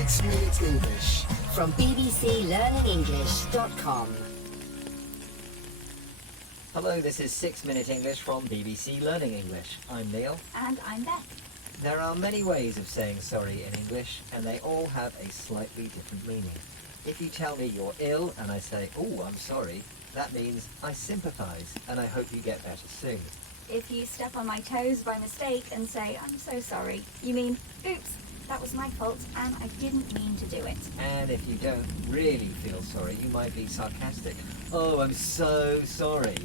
6 Minute English from bbclearningenglish.com. Hello, this is 6 Minute English from BBC Learning English. I'm Neil. And I'm Beth. There are many ways of saying sorry in English, and they all have a slightly different meaning. If you tell me you're ill and I say, "Oh, I'm sorry," that means I sympathise and I hope you get better soon. If you step on my toes by mistake and say, "I'm so sorry," you mean, "Oops, that was my fault and I didn't mean to do it." And if you don't really feel sorry, you might be sarcastic. "Oh, I'm so sorry,"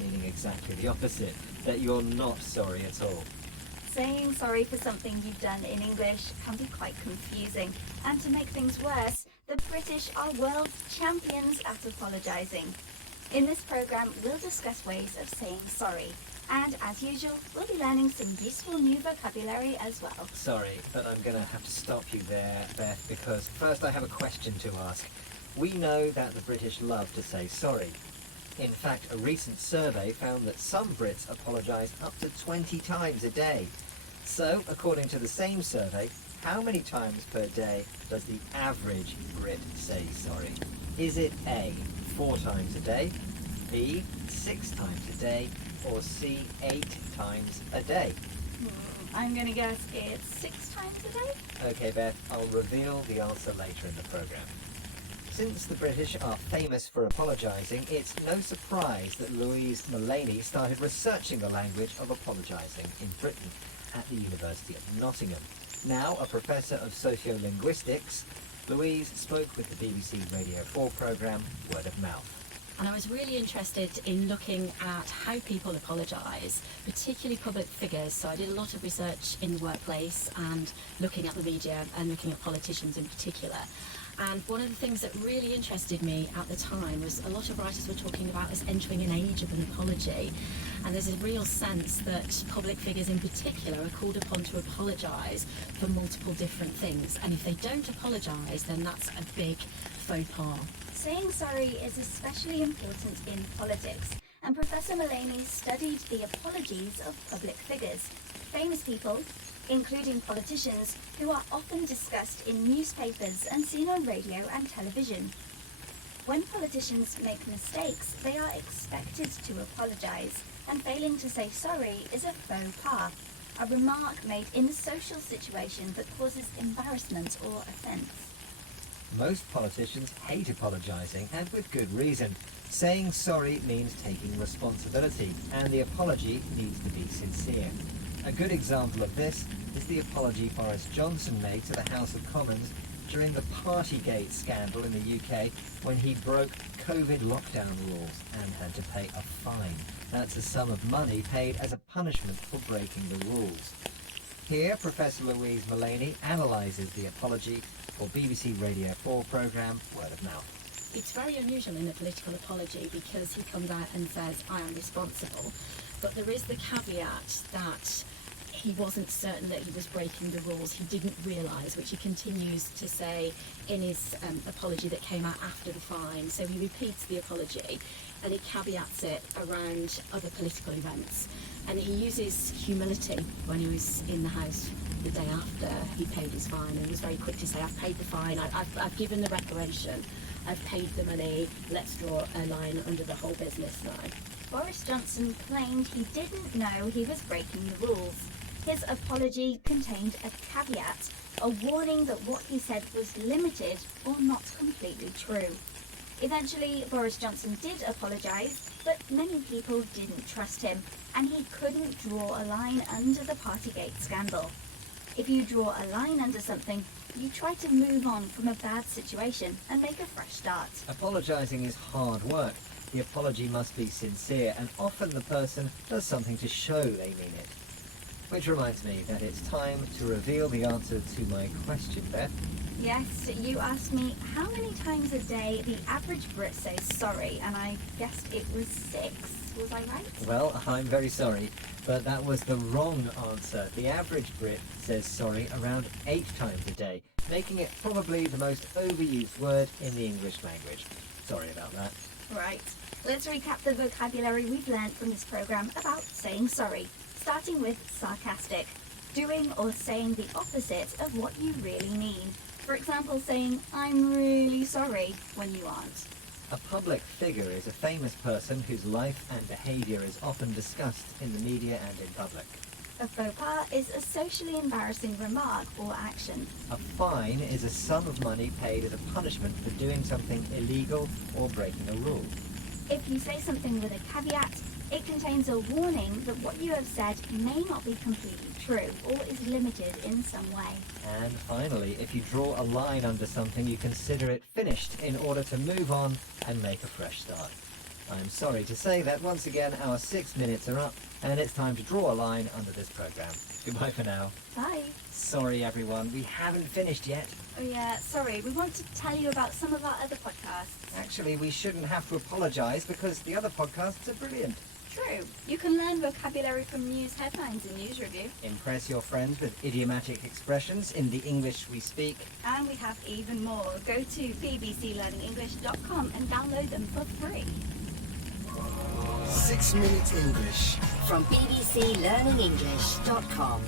meaning exactly the opposite, that you're not sorry at all. Saying sorry for something you've done in English can be quite confusing. And to make things worse, the British are world champions at apologising. In this programme, we'll discuss ways of saying sorry. And as usual, we'll be learning some useful new vocabulary as well. Sorry, but I'm going to have to stop you there, Beth, because first I have a question to ask. We know that the British love to say sorry. In fact, a recent survey found that some Brits apologise up to 20 times a day. So, according to the same survey, how many times per day does the average Brit say sorry? Is it A, 4 times a day, B, 6 times a day, or C, 8 times a day? I'm going to guess it's 6 times a day? Okay, Beth, I'll reveal the answer later in the programme. Since the British are famous for apologising, it's no surprise that Louise Mullaney started researching the language of apologising in Britain at the University of Nottingham. Now a professor of sociolinguistics, Louise spoke with the BBC Radio 4 programme Word of Mouth. And I was really interested in looking at how people apologise, particularly public figures. So I did a lot of research in the workplace and looking at the media and looking at politicians in particular. And one of the things that really interested me at the time was a lot of writers were talking about us entering an age of an apology. And there's a real sense that public figures in particular are called upon to apologise for multiple different things. And if they don't apologise, then that's a big faux pas. Saying sorry is especially important in politics, and Professor Mullaney studied the apologies of public figures, famous people, including politicians, who are often discussed in newspapers and seen on radio and television. When politicians make mistakes, they are expected to apologise, and failing to say sorry is a faux pas, a remark made in a social situation that causes embarrassment or offence. Most politicians hate apologising, and with good reason. Saying sorry means taking responsibility, and the apology needs to be sincere. A good example of this is the apology Boris Johnson made to the House of Commons during the Partygate scandal in the UK when he broke COVID lockdown rules and had to pay a fine. That's a sum of money paid as a punishment for breaking the rules. Here, Professor Louise Mullaney analyses the apology for BBC Radio 4 programme Word of Mouth. It's very unusual in a political apology because he comes out and says, "I am responsible." But there is the caveat that he wasn't certain that he was breaking the rules. He didn't realise, which he continues to say in his apology that came out after the fine. So he repeats the apology and he caveats it around other political events. And he uses humility when he was in the House the day after he paid his fine, and he was very quick to say, "I've paid the fine, I've given the reparation, I've paid the money, let's draw a line under the whole business now." Boris Johnson claimed he didn't know he was breaking the rules. His apology contained a caveat, a warning that what he said was limited or not completely true. Eventually, Boris Johnson did apologise, but many people didn't trust him, and he couldn't draw a line under the Partygate scandal. If you draw a line under something, you try to move on from a bad situation and make a fresh start. Apologising is hard work. The apology must be sincere, and often the person does something to show they mean it. Which reminds me that it's time to reveal the answer to my question, Beth. Yes, you asked me how many times a day the average Brit says sorry, and I guessed it was 6. Was I right? Well, I'm very sorry, but that was the wrong answer. The average Brit says sorry around 8 times a day, making it probably the most overused word in the English language. Sorry about that. Right. Let's recap the vocabulary we've learned from this programme about saying sorry, starting with sarcastic, doing or saying the opposite of what you really mean. For example, saying, I'm really sorry, when you aren't. A public figure is a famous person whose life and behaviour is often discussed in the media and in public. A faux pas is a socially embarrassing remark or action. A fine is a sum of money paid as a punishment for doing something illegal or breaking a rule. If you say something with a caveat, it contains a warning that what you have said may not be completely true or is limited in some way. And finally, if you draw a line under something, you consider it finished in order to move on and make a fresh start. I'm sorry to say that once again our 6 minutes are up and it's time to draw a line under this programme. Goodbye for now. Bye. Sorry everyone, we haven't finished yet. Oh yeah, sorry, we want to tell you about some of our other podcasts. Actually, we shouldn't have to apologise because the other podcasts are brilliant. True. You can learn vocabulary from news headlines and news review. Impress your friends with idiomatic expressions in the English we speak. And we have even more. Go to bbclearningenglish.com and download them for free. 6 Minute English From bbclearningenglish.com.